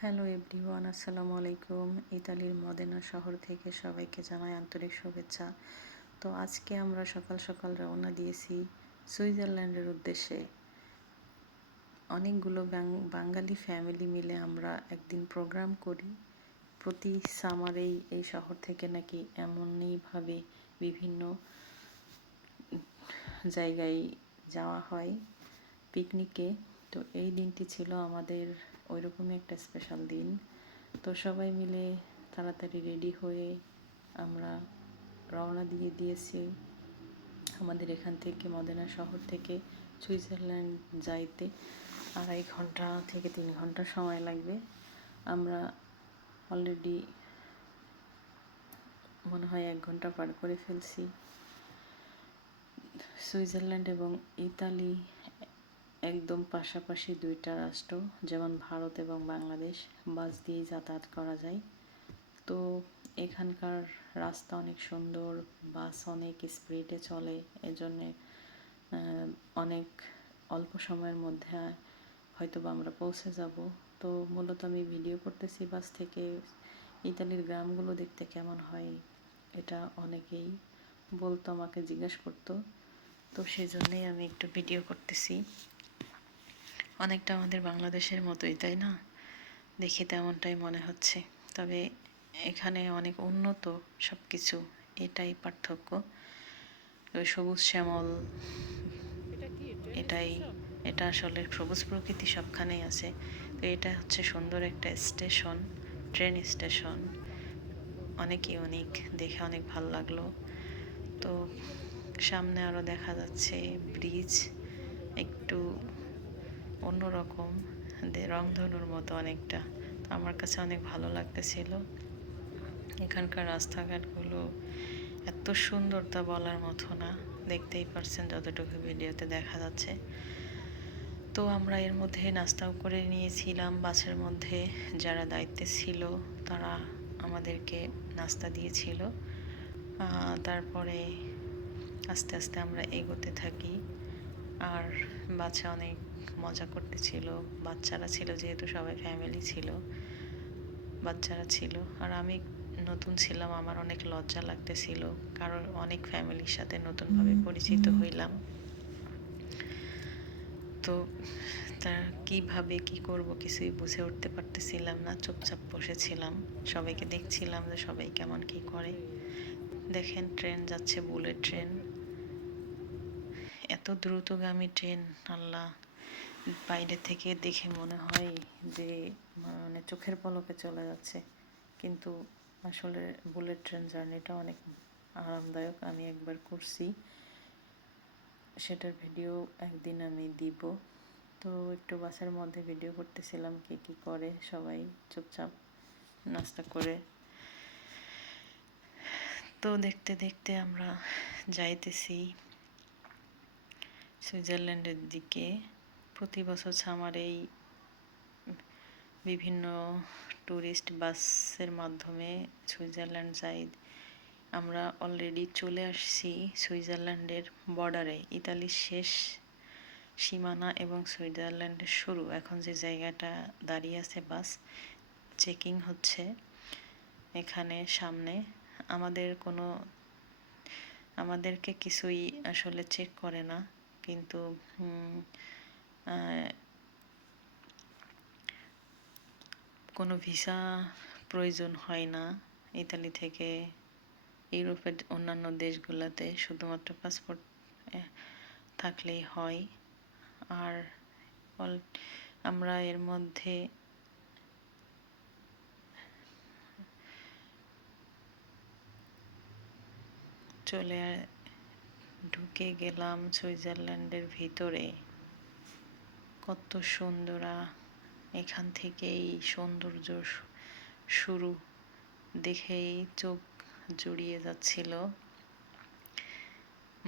Hello everyone, আসসালামু আলাইকুম। ইতালির মদেনা শহর থেকে সবাইকে জানাই আন্তরিক শুভেচ্ছা। তো আজকে আমরা সকাল সকাল রওনা দিয়েছি সুইজারল্যান্ডের উদ্দেশ্যে। অনেকগুলো বাঙালি ফ্যামিলি মিলে আমরা একদিন প্রোগ্রাম করি। প্রতি সামারেই এই শহর থেকে নাকি এমনইভাবে বিভিন্ন জায়গায় যাওয়া হয় পিকনিকে তো এই দিনটি ছিল আমাদের ওই রকমই একটা স্পেশাল দিন। তো সবাই মিলে তাড়াতাড়ি রেডি হয়ে আমরা রওনা দিয়ে দিয়েছি। আমাদের এখান থেকে মদেনা শহর থেকে সুইজারল্যান্ড যাইতে আড়াই ঘণ্টা থেকে তিন ঘণ্টা সময় লাগবে। আমরা অলরেডি মনে হয় এক ঘণ্টা পার করে ফেলছি। সুইজারল্যান্ড এবং ইতালি একদম পাশাপাশি দুইটা রাষ্ট্র, যেমন ভারত এবং বাংলাদেশ, বাস দিয়েই যাতায়াত করা যায়। তো এখানকার রাস্তা অনেক সুন্দর, বাস অনেক স্পিডে চলে, এজন্যে অনেক অল্প সময়ের মধ্যে হয়তো বা আমরা পৌঁছে যাব। তো মূলত আমি ভিডিও করতেছি বাস থেকে, ইতালির গ্রামগুলো দেখতে কেমন হয়, এটা অনেকেই বলতো, আমাকে জিজ্ঞেস করতো। তো সেই জন্যেই আমি একটু ভিডিও করতেছি। অনেকটা আমাদের বাংলাদেশের মতোই তাই না? দেখি তেমনটাই মনে হচ্ছে। তবে এখানে অনেক উন্নত সব কিছু এটাই পার্থক্য। সবুজ শ্যামল এটাই এটা আসলে সবুজ প্রকৃতি সবখানেই আছে। তো এটা হচ্ছে সুন্দর একটা স্টেশন ট্রেন স্টেশন। অনেক ইউনিক দেখে অনেক ভালো লাগল। তো সামনে আরও দেখা যাচ্ছে ব্রিজ একটু অন্যরকম রংধনুর মতো অনেকটা। তো আমার কাছে অনেক ভালো লাগতেছিল। এখানকার রাস্তাঘাটগুলো এত সুন্দর তা বলার মতো না। দেখতেই পারছেন যতটুকু ভিডিওতে দেখা যাচ্ছে। তো আমরা এর মধ্যে নাস্তাও করে নিয়েছিলাম। বাসের মধ্যে যারা দায়িত্বে ছিল তারা আমাদেরকে নাস্তা দিয়েছিল। তারপরে আস্তে আস্তে আমরা এগোতে থাকি। আর বাচ্চা অনেক মজা করতেছিল। বাচ্চারা ছিল যেহেতু সবাই ফ্যামিলি ছিল বাচ্চারা ছিল। আর আমি নতুন ছিলাম আমার অনেক লজ্জা লাগতেছিল। কারণ অনেক ফ্যামিলির সাথে নতুনভাবে পরিচিত হইলাম। তো তার কীভাবে কি করব কিছুই বুঝে উঠতে পারতেছিলাম না চুপচাপ বসেছিলাম। সবাইকে দেখছিলাম যে সবাই কেমন কি করে। দেখেন ট্রেন যাচ্ছে বুলেট ট্রেন এত দ্রুতগামী ট্রেন আল্লাহ। বাইরে থেকে দেখে মনে হয় যে মানে চোখের পলকে চলে যাচ্ছে। কিন্তু আসলে বুলেট ট্রেন জার্নিটা অনেক আরামদায়ক। আমি একবার করছি। সেটার ভিডিও একদিন আমি দিব। তো একটু বাসের মধ্যে ভিডিও করতেছিলাম কে কী করে। সবাই চুপচাপ নাস্তা করে। তো দেখতে দেখতে আমরা যাইতেছি সুইজারল্যান্ডের দিকে। প্রতি বছর আমার এই বিভিন্ন ট্যুরিস্ট বাসের মাধ্যমে সুইজারল্যান্ড যাই। আমরা অলরেডি চলে আসছি সুইজারল্যান্ডের বর্ডারে ইতালির শেষ সীমানা এবং সুইজারল্যান্ডের শুরু। এখন যে জায়গাটা দাঁড়িয়ে আছে বাস চেকিং হচ্ছে এখানে সামনে। আমাদের কোনো, আমাদেরকে কিছুই আসলে চেক করে না। কিন্তু কোনো ভিসা প্রয়োজন হয় না। ইতালি থেকে ইউরোপের অন্যান্য দেশগুলোতে শুধুমাত্র পাসপোর্ট থাকলেই হয়। আর আমরা এর মধ্যে চলে ঢুকে গেলাম সুইজারল্যান্ডের ভিতরে। কত সুন্দরা। এখান থেকেই সৌন্দর্য শুরু। দেখেই চোখ জুড়িয়ে যাচ্ছিল।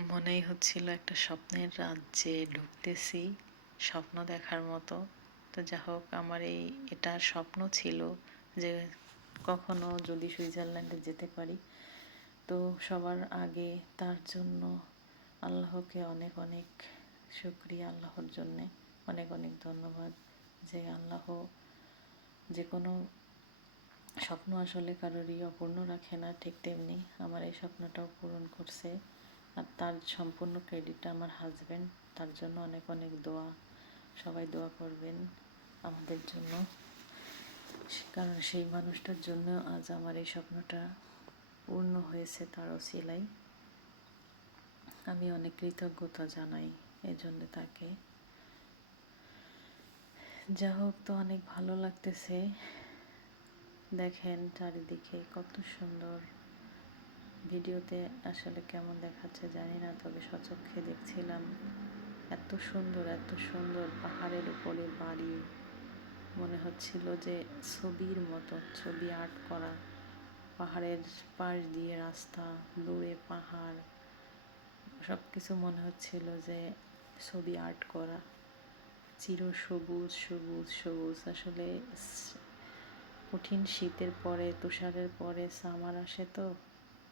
মনেই হচ্ছিল একটা স্বপ্নের রাজ্যে ঢুকতেছি, স্বপ্ন দেখার মতো। তো যা হোক, আমার এই এটা স্বপ্ন ছিল যে কখনো যদি সুইজারল্যান্ডে যেতে পারি। তো সবার আগে তার জন্য আল্লাহকে অনেক অনেক শুক্রিয়া আল্লাহর জন্যে। অনেক অনেক ধন্যবাদ যে আল্লাহ যে কোনো স্বপ্ন আসলে কারোরই অপূর্ণ রাখে না, ঠিক তেমনি আমার এই স্বপ্নটাও পূরণ করছে। আর তার সম্পূর্ণ ক্রেডিটটা আমার হাজব্যান্ড তার জন্য অনেক অনেক দোয়া। সবাই দোয়া করবেন আমাদের জন্য। কারণ সেই মানুষটার জন্য আজ আমার এই স্বপ্নটা পূর্ণ হয়েছে তার অসিলাই আমি অনেক কৃতজ্ঞতা জানাই এজন্য তাকে। যা হোক তো অনেক ভালো লাগতেছে। দেখেন চারিদিকে কত সুন্দর। ভিডিওতে আসলে কেমন দেখাচ্ছে জানি না, তবে সচক্ষে দেখছিলাম এত সুন্দর এত সুন্দর পাহাড়ের উপরে বাড়ি। মনে হচ্ছিল যে ছবির মতো, ছবি আর্ট করা। পাহাড়ের পাশ দিয়ে রাস্তা, দূরে পাহাড়। সব কিছু মনে হচ্ছিল যে ছবি আর্ট করা। চির সবুজ সবুজ সবুজ। আসলে কঠিন শীতের পরে, তুষারের পরে, সামার আসে তো।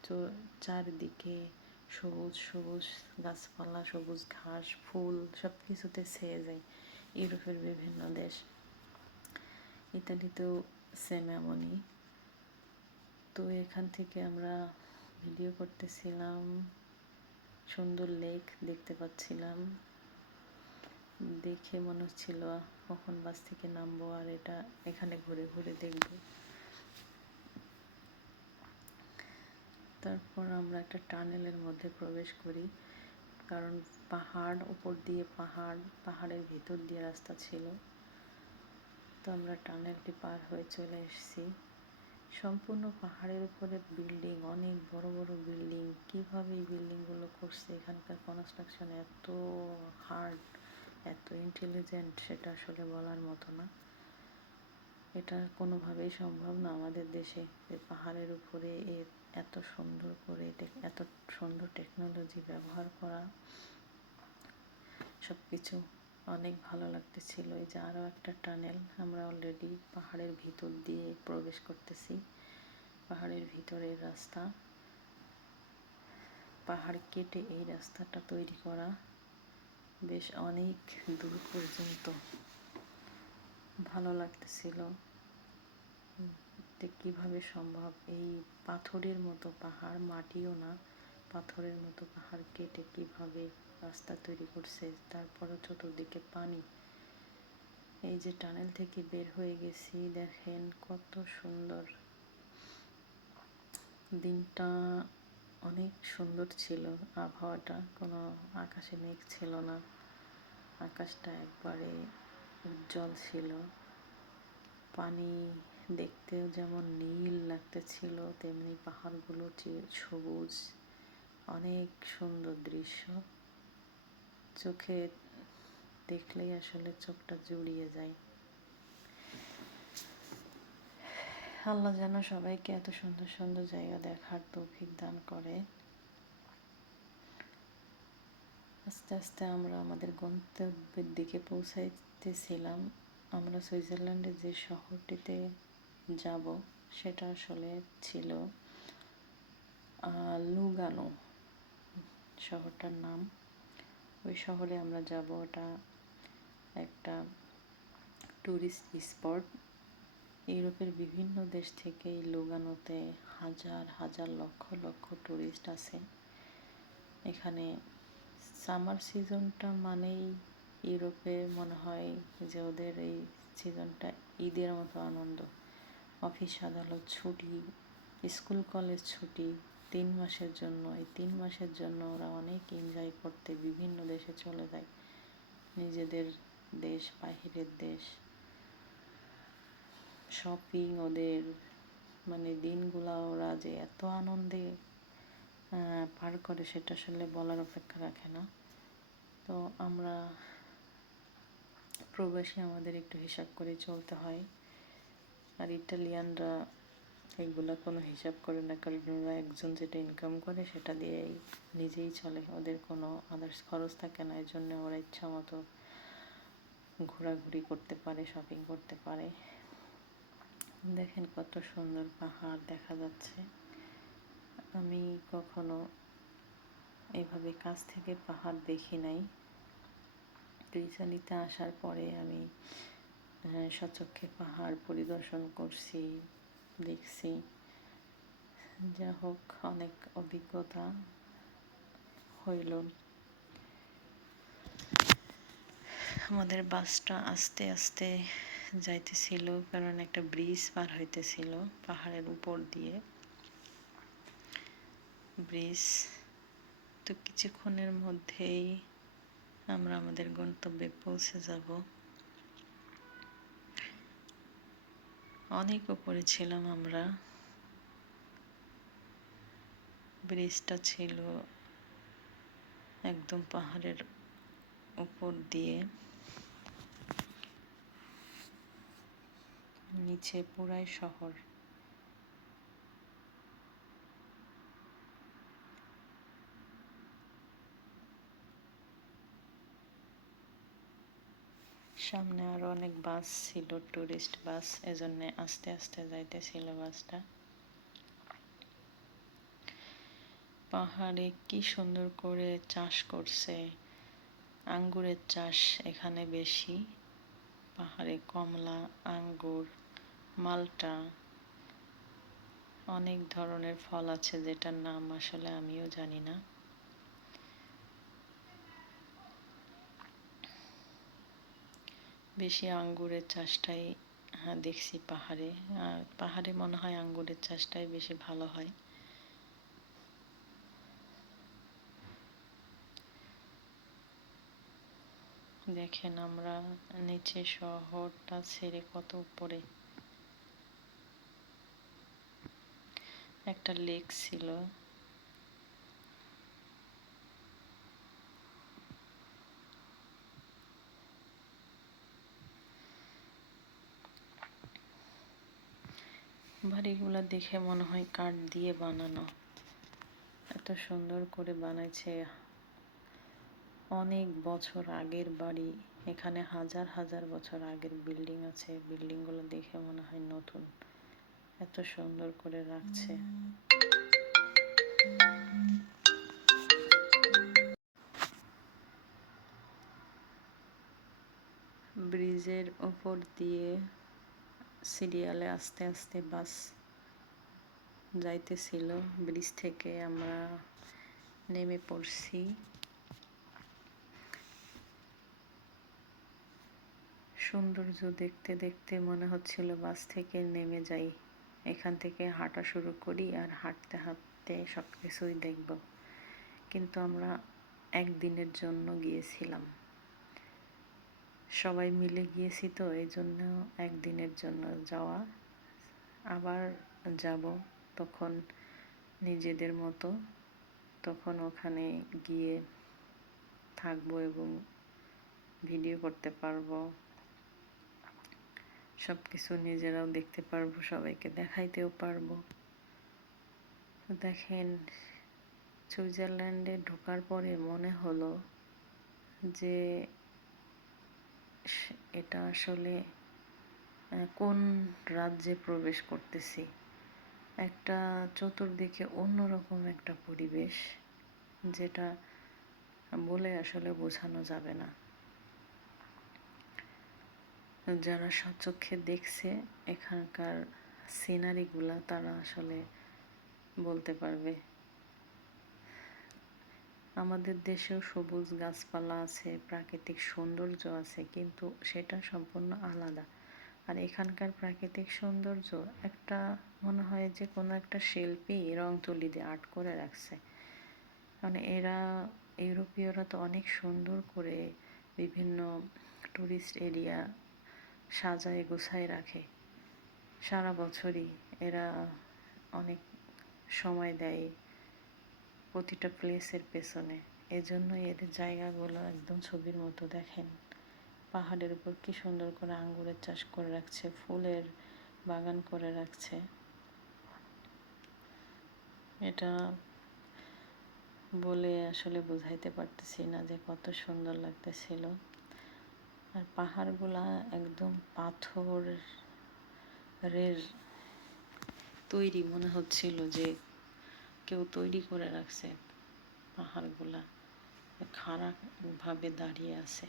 তো চারদিকে সবুজ সবুজ গাছপালা, সবুজ ঘাস, ফুল সব কিছুতে ছেয়ে যায় ইউরোপের বিভিন্ন দেশ। ইতালিতেও সেম এমনই। তো এখান থেকে আমরা ভিডিও করতেছিলাম, সুন্দর লেক দেখতে পাচ্ছিলাম। দেখে মনে হচ্ছিল কখন বাস থেকে নামবো আর এটা এখানে ঘুরে ঘুরে দেখব। তারপর আমরা একটা টানেলের মধ্যে প্রবেশ করি, কারণ পাহাড়, উপর দিয়ে পাহাড়, পাহাড়ের ভিতর দিয়ে রাস্তা ছিল। তো আমরা টানেলটি পার হয়ে চলে এসেছি। সম্পূর্ণ পাহাড়ের উপরে বিল্ডিং, অনেক বড় বড় বিল্ডিং। কীভাবে এই বিল্ডিংগুলো করছে? এখানকার কনস্ট্রাকশন এত হার্ড এত ইন্টেলিজেন্ট সেটা আসলে বলার মতো না। এটা কোনোভাবেই সম্ভব না আমাদের দেশে। যে পাহাড়ের উপরে এত সুন্দর করে এত সুন্দর টেকনোলজি ব্যবহার করা। সব কিছু অনেক ভালো লাগতেছিল। এই যে আরও একটা টানেল আমরা অলরেডি পাহাড়ের ভিতর দিয়ে প্রবেশ করতেছি। পাহাড়ের ভিতরের রাস্তা। পাহাড় কেটে এই রাস্তাটা তৈরি করা। বেশ অনেক দূর পর্যন্ত। ভালো লাগতেছিল। কীভাবে সম্ভব এই পাথরের মতো পাহাড়, মাটিও না, পাথরের মতো পাহাড় কেটে কীভাবে রাস্তা তৈরি করছে, তারপরও চতুর্দিকে পানি। এই যে টানেল থেকে বের হয়ে গেছি, দেখেন কত সুন্দর। দিনটা অনেক সুন্দর ছিল আবহাওয়াটা। কোনো আকাশে মেঘ ছিল না। আকাশটা একবারে উজ্জ্বল ছিল। পানি দেখতেও যেমন নীল লাগতেছিল তেমনি পাহাড়গুলো সবুজ, অনেক সুন্দর দৃশ্য। চোখে দেখলেই আসলে চোখটা জুড়িয়ে যায়। আল্লাহ যেন সবাইকে এত সুন্দর সুন্দর জায়গা দেখার তৌফিক দান করে। আস্তে আস্তে আমরা আমাদের গন্তব্যের দিকে পৌঁছাইতেছিলাম। আমরা সুইজারল্যান্ডের যে শহরটিতে যাব, সেটা আসলে ছিল লুগানো শহরটার নাম। ওই শহরে আমরা যাব, ওটা একটা ট্যুরিস্ট স্পট ইউরোপের বিভিন্ন দেশ থেকে লুগানোতে হাজার হাজার লক্ষ লক্ষ ট্যুরিস্ট আছে এখানে সামার সিজনটা মানেই ইউরোপে মনে হয় যে ওদের এই সিজনটা ঈদের মতো আনন্দ। অফিস, আদালত ছুটি, স্কুল, কলেজ ছুটি, তিন মাসের জন্য। এই তিন মাসের জন্য ওরা অনেক এনজয় করতে বিভিন্ন দেশে চলে যায়। নিজেদের দেশ, বাহিরের দেশ। শপিং ওদের মানে দিনগুলা ওরা যে এত আনন্দে পার করে সেটা আসলে বলার অপেক্ষা রাখে না। তো আমরা প্রবাসী আমাদের একটু হিসাব করে চলতে হয়। আর ইটালিয়ানরা এগুলো কোনো হিসাব করে না, কারণ ওরা একজন যেটা ইনকাম করে সেটা দিয়েই নিজেই চলে। ওদের কোনো আদার্স খরচ থাকে না এই জন্য ওরা ইচ্ছা মতো ঘোরাঘুরি করতে পারে শপিং করতে পারে। দেখেন কত সুন্দর পাহাড় দেখা যাচ্ছে। আমি কখনো এভাবে কাছ থেকে পাহাড় দেখি নাই। রিসানিতে আসার পরে আমি সচক্ষে পাহাড় পরিদর্শন করছি, দেখছি। যা হোক, অনেক অভিজ্ঞতা হইল। আমাদের বাসটা আস্তে আস্তে যাইতেছিল, কারণ একটা ব্রিজ পার হইতেছিল পাহাড়ের উপর দিয়ে। ব্রিজ, তো কিছুক্ষণের মধ্যেই আমরা আমাদের গন্তব্যে পৌঁছে যাব। অনেক উপরে ছিলাম আমরা। ব্রিজটা ছিল একদম পাহাড়ের উপর দিয়ে। নিচে পুরাই শহর। সামনে আরও অনেক বাস ছিল টুরিস্ট বাস, এজন্য আস্তে আস্তে যাইতেছিল বাসটা। পাহাড়ে কি সুন্দর করে চাষ করছে। আঙ্গুরের চাষ এখানে বেশি। পাহাড়ে কমলা, আঙ্গুর। মালটা। অনেক ধরনের ফল আছে যেটার নাম আসলে আমিও জানি না। বেশি আঙ্গুরের চাষটাই হ্যাঁ দেখছি পাহাড়ে। আর পাহাড়ে মনে হয় আঙ্গুরের চাষটাই বেশি ভালো হয়। দেখেন আমরা নিচে শহরটা ছেড়ে কত উপরে। একটা লেক ছিল। বাড়িগুলো দেখে মনে হয় কাঠ দিয়ে বানানো। এত সুন্দর করে বানাইছে। অনেক বছর আগের বাড়ি, এখানে হাজার হাজার বছর আগের বিল্ডিং আছে। বিল্ডিংগুলো দেখে মনে হয় নতুন। এত সুন্দর করে রাখছে। ব্রিজের ওপর দিয়ে সিরিয়ালে আস্তে আস্তে বাস যাইতেছিল। ব্রিজ থেকে আমরা নেমে পড়ছি। সৌন্দর্য দেখতে দেখতে মনে হচ্ছিল বাস থেকে নেমে যাই। এখান থেকে হাঁটা শুরু করি আর হাঁটতে হাঁটতে সব কিছুই দেখব। কিন্তু আমরা একদিনের জন্য গিয়েছিলাম। সবাই মিলে গিয়েছি তো এই জন্য একদিনের জন্য যাওয়া। আবার যাব তখন নিজেদের মতো। তখন ওখানে গিয়ে থাকব এবং ভিডিও করতে পারব। সব কিছু নিজেরাও দেখতে পারব, সবাইকে দেখাইতেও পারব। দেখেন, সুইজারল্যান্ডে ঢোকার পরে মনে হলো যে এটা আসলে কোন রাজ্যে প্রবেশ করতেছি? একটা চতুর্দিকে অন্যরকম একটা পরিবেশ, যেটা বলে আসলে বোঝানো যাবে না। যারা সচক্ষে দেখছে এখানকার সিনারিগুলা তারা আসলে বলতে পারবে। আমাদের দেশেও সবুজ গাছপালা আছে, প্রাকৃতিক সৌন্দর্য আছে, কিন্তু সেটা সম্পূর্ণ আলাদা। আর এখানকার প্রাকৃতিক সৌন্দর্য একটা মনে হয় যে কোনো একটা শিল্পী রং তুলি দিয়ে আর্ট করে রাখছে। মানে এরা, ইউরোপীয়রা তো অনেক সুন্দর করে বিভিন্ন টুরিস্ট এরিয়া সাজায় গোছায় রাখে। সারা বছরই এরা অনেক সময় দেয় প্রতিটা প্লেসের পেছনে। এজন্য এদের জায়গাগুলো একদম ছবির মতো দেখেন। পাহাড়ের উপর কি সুন্দর করে আঙ্গুরের চাষ করে রাখছে, ফুলের বাগান করে রাখছে। এটা বলে আসলে বুঝাইতে পারতেছি না যে কত সুন্দর লাগতেছিল। আর পাহাড়গুলা একদম পাথরের তৈরি মনে হচ্ছিল যে কেউ তৈরি করে রাখছে পাহাড়গুলা খারাপভাবে দাঁড়িয়ে আছে।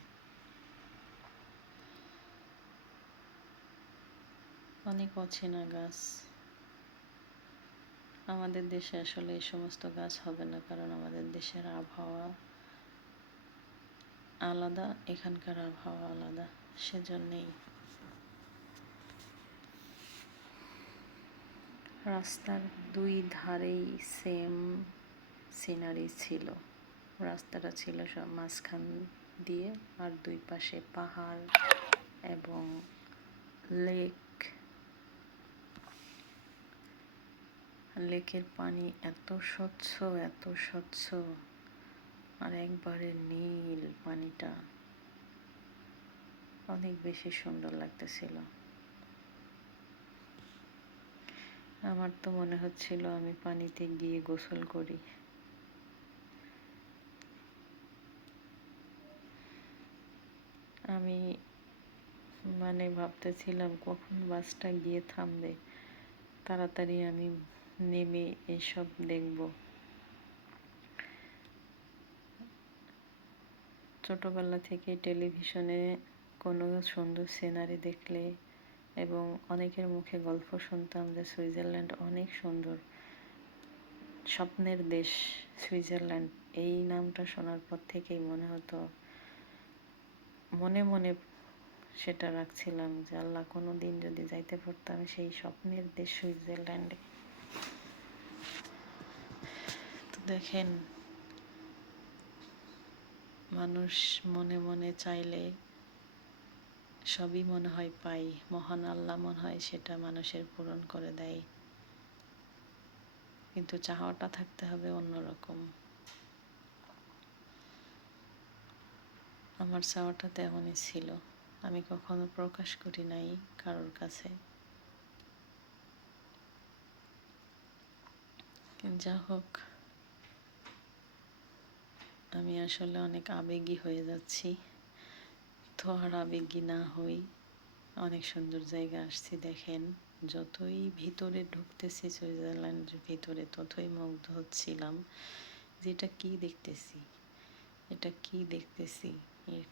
অনেক অচেনা গাছ। আমাদের দেশে আসলে এই সমস্ত গাছ হবে না, কারণ আমাদের দেশের আবহাওয়া আলাদা, এখানকার আবহাওয়া আলাদা, সেজন্যেই। রাস্তার দুই ধারেই সেম সিনারি ছিল। রাস্তাটা ছিল সব মাঝখান দিয়ে আর দুই পাশে পাহাড় এবং লেক লেকের পানি এত স্বচ্ছ এত স্বচ্ছ। আর একবারে নীল পানিটা। অনেক বেশি সুন্দর লাগতেছিল। আমার তো মনে হচ্ছিল আমি পানিতে গিয়ে গোসল করি। আমি মানে ভাবতেছিলাম কখন বাসটা গিয়ে থামবে। তাড়াতাড়ি আমি নেমে এসব দেখব। ছোটবেলা থেকে টেলিভিশনে কোনো সুন্দর সিনারি দেখলে এবং অনেকের মুখে গল্প শুনতাম যে সুইজারল্যান্ড অনেক সুন্দর, স্বপ্নের দেশ সুইজারল্যান্ড, এই নামটা শোনার পর থেকেই মনে হতো, মনে মনে সেটা রাখছিলাম যে আল্লাহ কোনো দিন যদি যাইতে পারতাম সেই স্বপ্নের দেশ সুইজারল্যান্ডে। তো দেখেন মানুষ মনে মনে চাইলে সবই মনে হয় পাই। মহান আল্লাহ মনে হয় সেটা মানুষের পূরণ করে দেয়। কিন্তু চাওয়াটা থাকতে হবে অন্যরকম। আমার চাওয়াটা তেমনই ছিল। আমি কখনো প্রকাশ করি নাই কারোর কাছে। যা হোক। আমি আসলে অনেক আবেগী হয়ে যাচ্ছি। তো আর আবেগী না হই অনেক সুন্দর জায়গা আসছি, দেখেন। যতই ভিতরে ঢুকতেছি, সুইজারল্যান্ডের ভিতরে ততই মুগ্ধ হচ্ছিলাম যে এটা কি দেখতেছি? এটা কি দেখতেছি?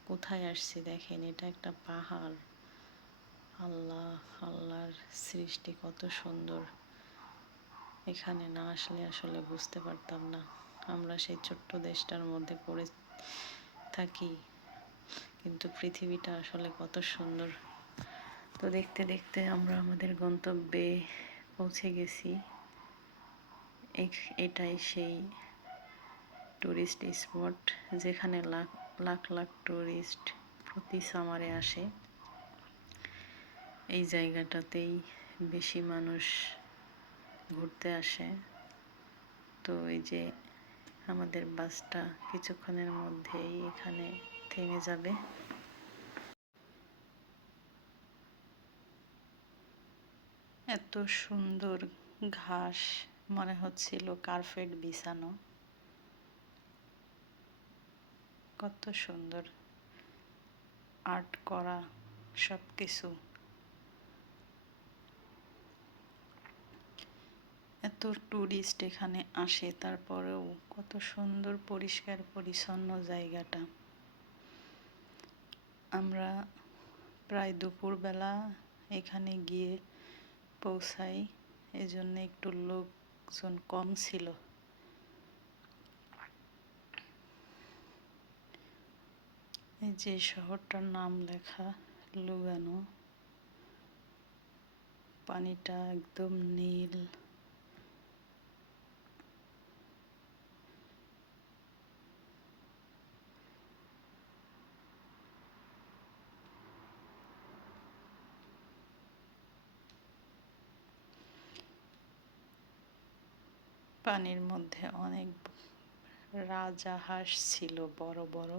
কোথায় আসছে, দেখেন? এটা একটা পাহাড়। আল্লাহ, আল্লাহর সৃষ্টি কত সুন্দর। এখানে না আসলে আসলে বুঝতে পারতাম না। আমরা সেই ছোট্ট দেশটার মধ্যে পড়ে থাকি। কিন্তু পৃথিবীটা আসলে কত সুন্দর। তো দেখতে দেখতে আমরা আমাদের গন্তব্যে পৌঁছে গেছি। এটাই সেই টুরিস্ট স্পট যেখানে লাখ লাখ লাখ টুরিস্ট প্রতি সামারে আসে। এই জায়গাটাতেই বেশি মানুষ ঘুরতে আসে। তো এই যে আমাদের বাসটা কিছুক্ষণের মধ্যেই এখানে থেমে যাবে। এত সুন্দর ঘাস, মনে হচ্ছিল কার্পেট বিছানো। কত সুন্দর আর্ট করা সব কিছু এত টুরিস্ট এখানে আসে, তারপরেও কত সুন্দর, পরিষ্কার, পরিচ্ছন্ন জায়গাটা। আমরা প্রায় দুপুরবেলা এখানে গিয়ে পৌঁছাই, এজন্য একটু লোকজন কম ছিল। এই যে শহরটার নাম লেখা, লুগানো, পানিটা একদম নীল। পানির মধ্যে অনেক রাজাহাঁস ছিল, বড় বড়।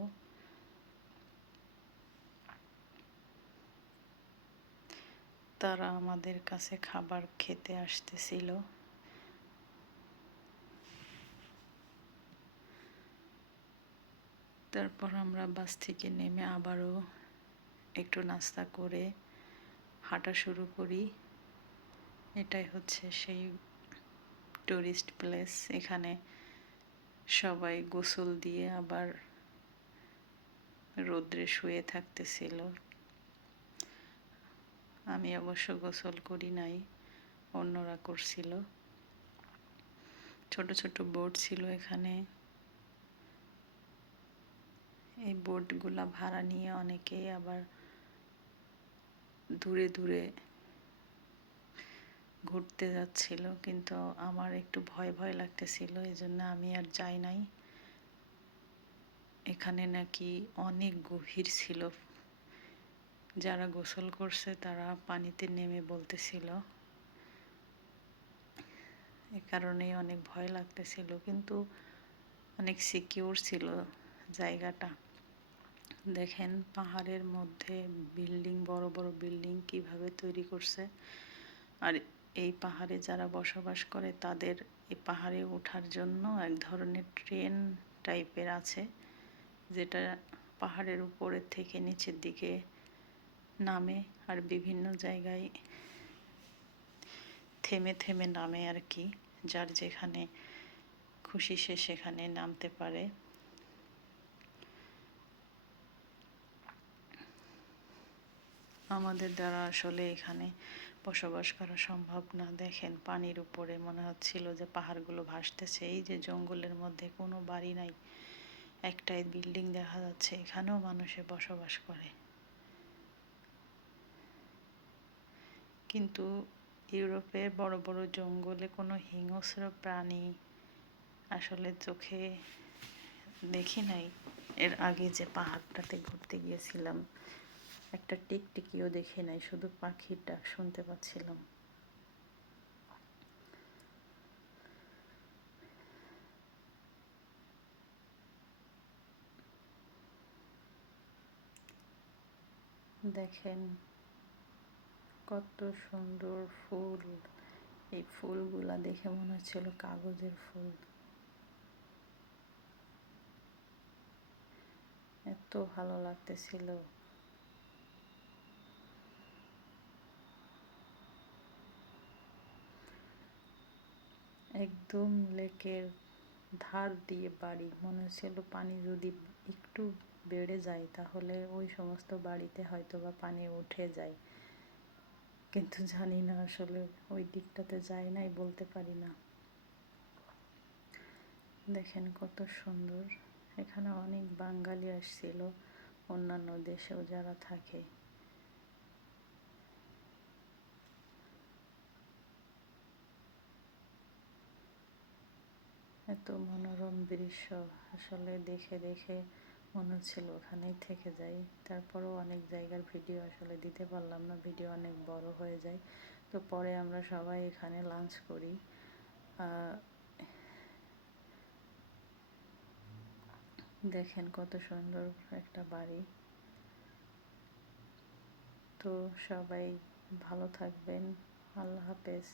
তারা আমাদের কাছে খাবার খেতে আসতেছিল। তারপর আমরা বাস থেকে নেমে আবারও একটু নাস্তা করে হাঁটা শুরু করি। এটাই হচ্ছে সেই টুরিস্ট প্লেস এখানে সবাই গোসল দিয়ে আবার রোদ্রে শুয়ে থাকতেছিল। আমি অবশ্য গোসল করি নাই, অন্যরা করছিল। ছোট ছোট বোট ছিল এখানে। এই বোটগুলা ভাড়া নিয়ে অনেকেই আবার দূরে দূরে ঘুরতে যাচ্ছিল, কিন্তু আমার একটু ভয় ভয় লাগতেছিল এই জন্য আমি আর যাই নাই। এখানে নাকি অনেক গভীর ছিল। যারা গোসল করছে তারা পানিতে নেমে বলতেছিল। এ কারণেই অনেক ভয় লাগতেছিল, কিন্তু অনেক সিকিউর ছিল জায়গাটা। দেখেন পাহাড়ের মধ্যে বিল্ডিং, বড় বড় বিল্ডিং কীভাবে তৈরি করছে। আর এই পাহাড়ে যারা বসবাস করে, তাদের এই পাহাড়ে ওঠার জন্য এক ধরনের ট্রেন টাইপের আছে, যেটা পাহাড়ের উপরের থেকে নিচের দিকে নামে আর বিভিন্ন জায়গায় থেমে থেমে নামে আর কি, যার যেখানে খুশি সে সেখানে নামতে পারে। আমাদের দ্বারা আসলে এখানে বসবাস করা সম্ভব না। দেখেন, পানির উপরে মনে হচ্ছিল যে পাহাড়গুলো ভাসতেছে। এই যে জঙ্গলের মধ্যে কোনো বাড়ি নাই। একটাই বিল্ডিং দেখা যাচ্ছে, এখানেও মানুষে বসবাস করে। কিন্তু ইউরোপে বড় বড় জঙ্গলে কোনো হিংস্র প্রাণী আসলে চোখে দেখি নাই। এর আগে যে পাহাড়টাতে ঘুরতে গিয়েছিলাম একটা টিকটিকিও দেখে নাই, শুধু পাখির ডাক শুনতে পাচ্ছিলাম। দেখেন কত সুন্দর ফুল, এই ফুলগুলা দেখে মনে হচ্ছিল কাগজের ফুল। এত ভালো লাগতেছিল। একদম লেকের ধার দিয়ে বাড়ি। মনে হচ্ছিল পানি যদি একটু বেড়ে যায়, তাহলে ওই সমস্ত বাড়িতে হয়তো বা পানি উঠে যায়। কিন্তু জানি না আসলে ওই দিকটাতে যায় নাই বলতে পারি না। দেখেন কত সুন্দর। এখানে অনেক বাঙালি আসছিল, অন্যান্য দেশেও যারা থাকে। এত মনোরম দৃশ্য আসলে দেখে দেখে মনে হচ্ছিল ওখানেই থেকে যাই। তারপরেও অনেক জায়গার ভিডিও আসলে দিতে পারলাম না, ভিডিও অনেক বড় হয়ে যায়। তো পরে আমরা সবাই এখানে লাঞ্চ করি। দেখেন কত সুন্দর একটা বাড়ি। তো সবাই ভালো থাকবেন। আল্লাহ হাফেজ।